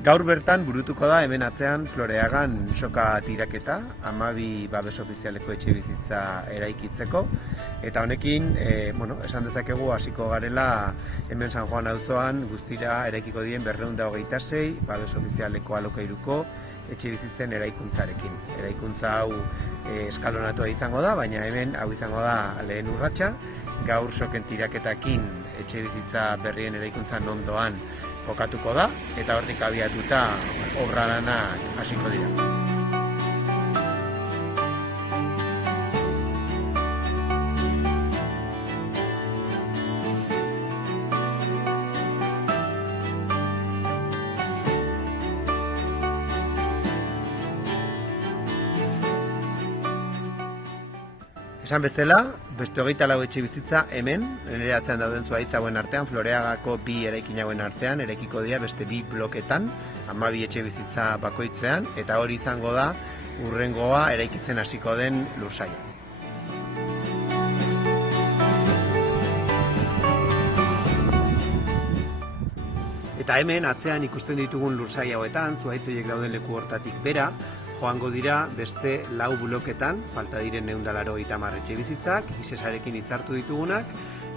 Gaur bertan burutuko da hemen atzean Floreagan soka tiraketa, 12 babes ofizialeko etxe bizitza eraikitzeko. Eta honekin, esan dezakegu hasiko garela hemen San Juan auzoan guztira eraikiko dien 226 babes ofizialeko alokairuko etxe bizitzen eraikuntzarekin. Eraikuntza hau eskalonatua izango da, baina hemen hau izango da lehen urratsa. Gaur soken tiraketakin etxe bizitza berrien eraikuntzan ondoan kokatuko da, eta hortik abiatuta obra lanak hasiko dira. Esan bezala, beste 24 etxe bizitza hemen, nire atzean dauden zuhaitz hauen artean, Floreagako 2 eraikin hauen artean, eraikiko dira beste 2 bloketan, 12 etxe bizitza bakoitzean, eta hori izango da hurrengoa eraikitzen hasiko den lursaila. Eta hemen atzean ikusten ditugun lursail hauetan, zuhaitz horiek dauden leku hortatik bera, joango dira beste 4 bloketan, falta diren 180 etxe bizitzak, ISESarekin hitzartu ditugunak,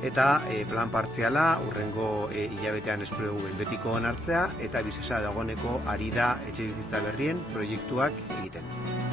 eta plan partziala hurrengo hilabetean espero dugu betiko onartzea, eta ISESa dagoeneko ari da etxe bizitza berrien proiektuak egiten.